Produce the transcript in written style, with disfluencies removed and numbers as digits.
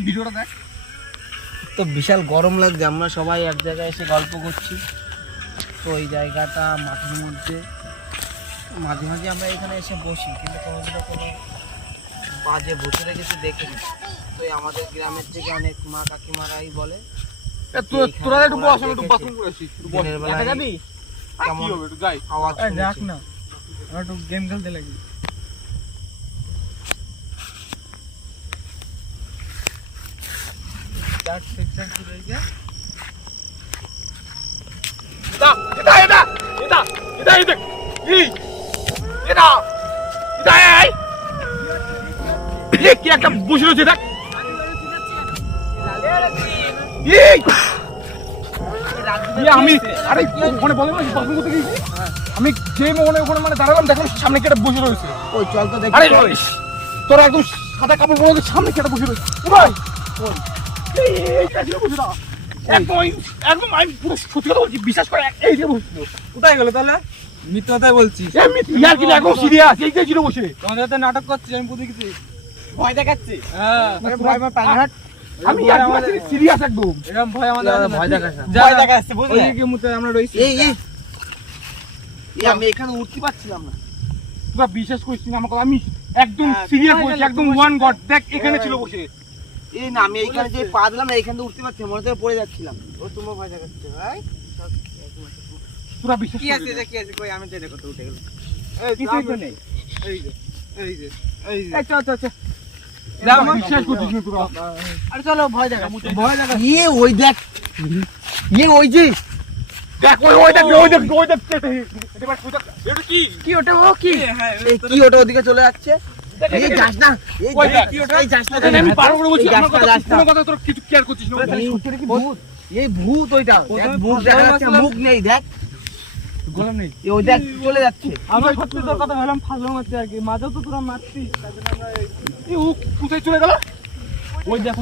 ভিডিওটা দেখ। তো বিশাল গরম লাগছে, আমরা সবাই এক জায়গায় এসে গল্প করছি। তো এই জায়গাটা মাঠের মধ্যে, মাঝে মাঝে আমরা এখানে এসে বসি, কিন্তু কোনোদিনও কোনো বাজে ভূতেরা কিছু দেখিনি। তো আমাদের গ্রামের থেকে অনেক মা কাকিমারাই বলে তোরা একটু বস, আমি একটু বাথরুম করে আসি। কেমন আওয়াজ দেখ না, আমরা একটু গেম খেলতে লাগি। কি একটা বসে রয়েছে দেখ। আমি আরে ওখানে বলে না বাথরুম করতে গেছি, আমি যে ওখানে মানে দাঁড়ালাম, দেখলাম সামনে কেটে বসে রয়েছে। ওই চল তো দেখি। আরে তোরা একদম সাদা কাপড় পরে সামনে কেটে বসে রয়েছে। ভাই একদম আমি পুরো সত্যি কথা বলছি, বিশ্বাস করে এই যে বসছিল। কোথায় গেল তাহলে? মিথ্যা কথাই বলছিস। একদম সিরিয়াস এই যে ছিল বসে। তোমাদের তো নাটক করছিস, আমি বুঝে গেছি, ভয় দেখাচ্ছি। হ্যাঁ আমি সিরিয়াস একদম। এরকম ভয় আমাদের ভয় দেখাচ্ছে, বুঝলি? ওই দিকে মুতে আমরা রইছি। এই আমি এখানে উঠতে পারছিলাম না। তোরা বিশ্বাস করিস না আমার কথা, আমি একদম সিরিয়াস বলছি, একদম ওয়ান গড। দেখ এখানে ছিল বসে। এই না আমি এইখানে যে পা দিলাম না, এইখান থেকে উঠতে পারছি, মনে হচ্ছে পড়ে যাচ্ছিলাম। ও তোমার ভয় দেখাচ্ছে ভাই। তোরা বিশ্বাস কি আছে যে কি আছে, কই আমি তো দেখো তো উঠে গেল। এই কিছুই তো নেই। এই যে এই যে এই যে এই চল বিশ্বাস করছিস না তোরা। আরে চলো ভয় দেখা, ভয় দেখা। ওই দেখ, ওই যে দেখ ওই দেখ এটা কি ওটা? ও কি কি ওটা ওদিকে চলে যাচ্ছে? এই যাস না, এই যাস না, আমি পারবো না বলছি, আমার কথা যাস না। কোনো কথা তোর কিছু কেয়ার করছিস না। ভূত, এই ভূত ওইটা দেখ, মুখ দেখা যাচ্ছে, মুখ নেই দেখ, গলা নেই। ওই দেখ চলে যাচ্ছে। আমরা সত্যি তোর কথা ভাবলাম ফাজলাম মারতে আর কি, মাঝেও তো তোরা মারছিস, তার জন্য আমরা কোথায় চলে গেল? ওই দেখ